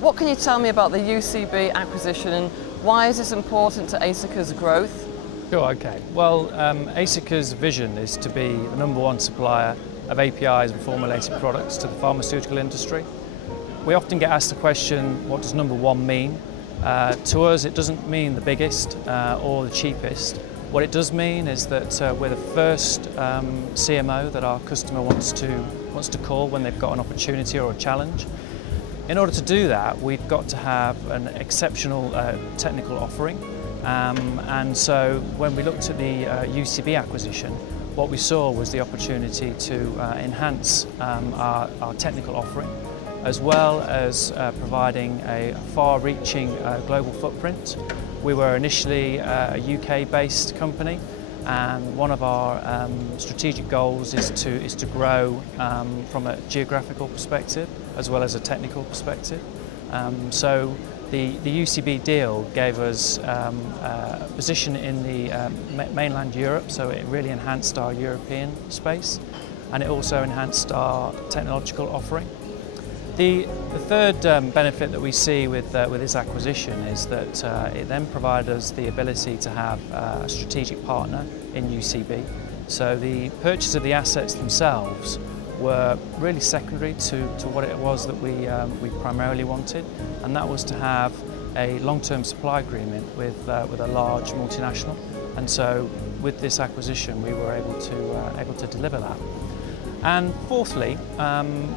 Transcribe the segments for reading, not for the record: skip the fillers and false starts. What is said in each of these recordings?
What can you tell me about the UCB acquisition and why is this important to Aesica's growth? Sure, okay. Well, Aesica's vision is to be the #1 supplier of APIs and formulated products to the pharmaceutical industry. We often get asked the question, what does #1 mean? To us, it doesn't mean the biggest or the cheapest. What it does mean is that we're the first CMO that our customer wants to call when they've got an opportunity or a challenge. In order to do that, we've got to have an exceptional technical offering. And so when we looked at the UCB acquisition, what we saw was the opportunity to enhance our technical offering, as well as providing a far-reaching global footprint. We were initially a UK-based company, and one of our strategic goals is to grow from a geographical perspective as well as a technical perspective. So the UCB deal gave us a position in the mainland Europe, so it really enhanced our European space, and it also enhanced our technological offering. The third benefit that we see with this acquisition is that it then provided us the ability to have a strategic partner in UCB. So the purchase of the assets themselves were really secondary to what it was that we primarily wanted, and that was to have a long-term supply agreement with a large multinational. And so with this acquisition we were able to deliver that. And fourthly,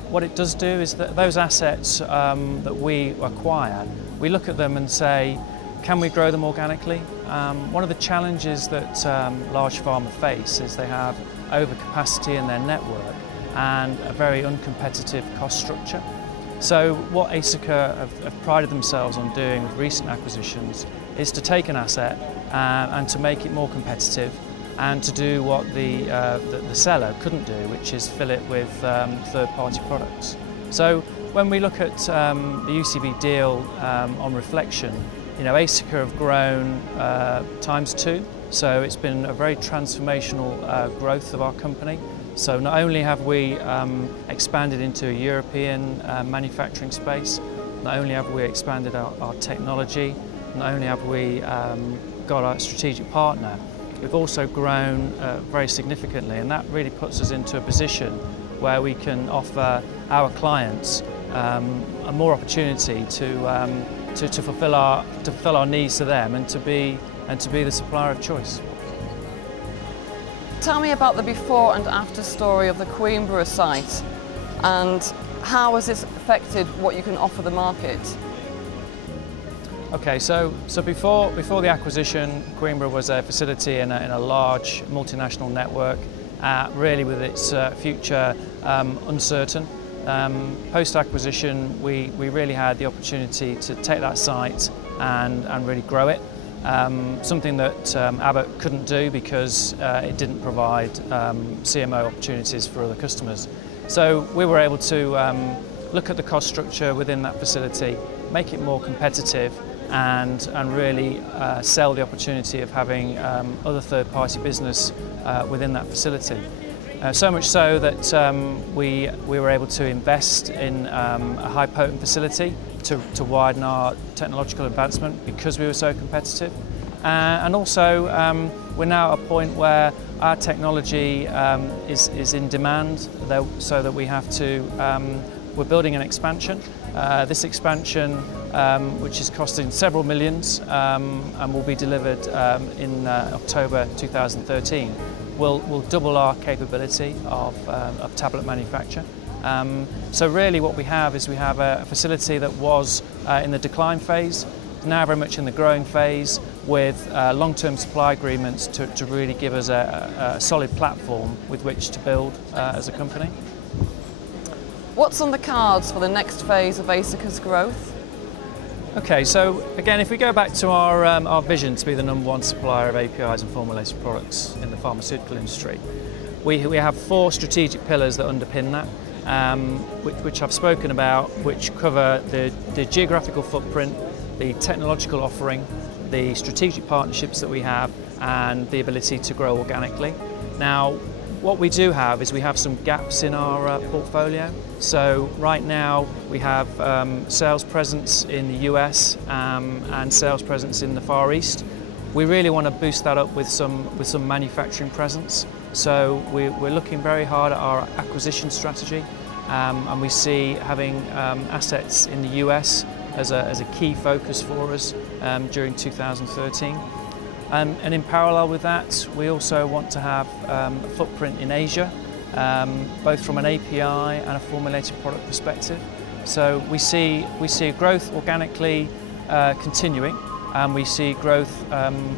what it does do is that those assets that we acquire, we look at them and say, can we grow them organically? One of the challenges that large pharma face is they have overcapacity in their network and a very uncompetitive cost structure. So what Aesica have prided themselves on doing with recent acquisitions is to take an asset and to make it more competitive, and to do what the seller couldn't do, which is fill it with third-party products. So when we look at the UCB deal on reflection, you know, Aesica have grown ×2, so it's been a very transformational growth of our company. So not only have we expanded into a European manufacturing space, not only have we expanded our technology, not only have we got our strategic partner, we've also grown very significantly, and that really puts us into a position where we can offer our clients a more opportunity to fulfill our needs to them and to be the supplier of choice. Tell me about the before and after story of the Coimbra site, and how has this affected what you can offer the market? Okay, so before the acquisition, Coimbra was a facility in a large multinational network, really with its future uncertain. Post-acquisition, we really had the opportunity to take that site and really grow it. Something that Abbott couldn't do because it didn't provide CMO opportunities for other customers. So we were able to look at the cost structure within that facility, make it more competitive, and really sell the opportunity of having other third-party business within that facility. So much so that we were able to invest in a high-potent facility to widen our technological advancement because we were so competitive. And also we're now at a point where our technology is in demand, so that we have to, we're building an expansion. This expansion, which is costing several millions and will be delivered in October 2013, will double our capability of tablet manufacture. So really what we have is we have a facility that was in the decline phase, now very much in the growing phase, with long-term supply agreements to really give us a solid platform with which to build as a company. What's on the cards for the next phase of Aesica's growth? Okay, so again, if we go back to our vision to be the #1 supplier of APIs and formulated products in the pharmaceutical industry, we have 4 strategic pillars that underpin that, which I've spoken about, which cover the geographical footprint, the technological offering, the strategic partnerships that we have and the ability to grow organically. Now, what we do have is we have some gaps in our portfolio. So right now we have sales presence in the US and sales presence in the Far East. We really want to boost that up with some manufacturing presence. So we're looking very hard at our acquisition strategy, and we see having assets in the US as a key focus for us during 2013. And in parallel with that, we also want to have a footprint in Asia, both from an API and a formulated product perspective. So we see growth organically continuing, and we see growth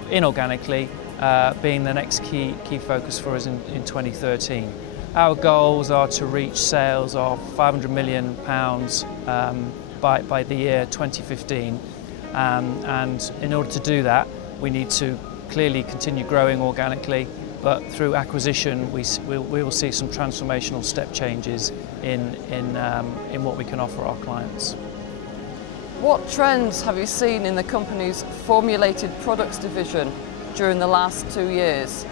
inorganically being the next key focus for us in 2013. Our goals are to reach sales of £500 million by the year 2015, and in order to do that, we need to clearly continue growing organically, but through acquisition we will see some transformational step changes in what we can offer our clients. What trends have you seen in the company's formulated products division during the last 2 years?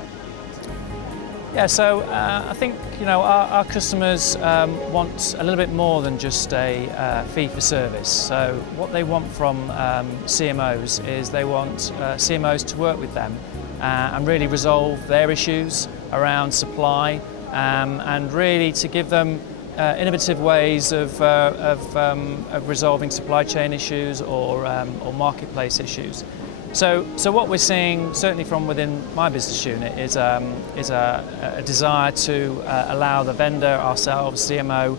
Yeah, so I think our customers want a little bit more than just a fee for service. So what they want from CMOs is they want CMOs to work with them and really resolve their issues around supply, and really to give them innovative ways of resolving supply chain issues or marketplace issues. So what we're seeing, certainly from within my business unit, is a desire to allow the vendor, ourselves, CMO,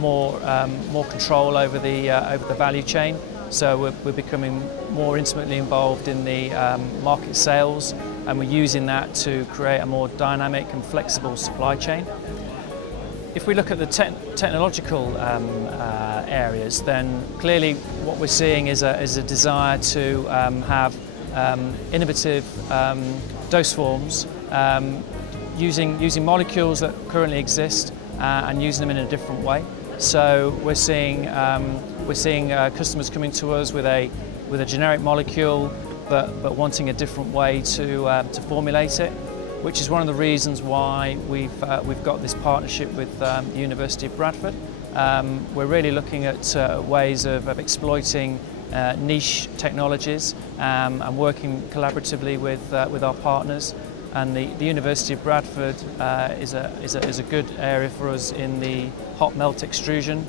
more control over the value chain. So we're becoming more intimately involved in the market sales, and we're using that to create a more dynamic and flexible supply chain. If we look at the technological areas, then clearly what we're seeing is a desire to have innovative dose forms, using molecules that currently exist and using them in a different way. So we're seeing customers coming to us with a generic molecule, but wanting a different way to formulate it, which is one of the reasons why we've got this partnership with the University of Bradford. We're really looking at ways of exploiting niche technologies and working collaboratively with our partners. And the University of Bradford is a good area for us in the hot melt extrusion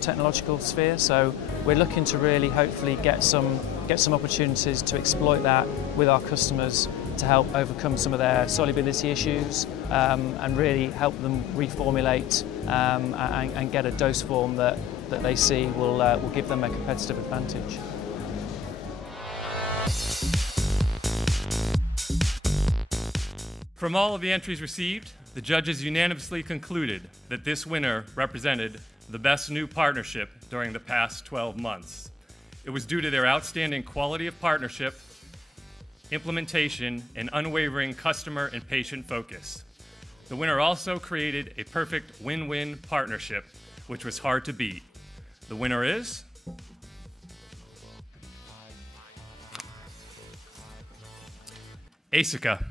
technological sphere. So we're looking to really hopefully get some opportunities to exploit that with our customers to help overcome some of their solubility issues and really help them reformulate and get a dose form that they see will give them a competitive advantage. From all of the entries received, the judges unanimously concluded that this winner represented the best new partnership during the past 12 months. It was due to their outstanding quality of partnership, implementation, and unwavering customer and patient focus. The winner also created a perfect win-win partnership, which was hard to beat. The winner is Aesica.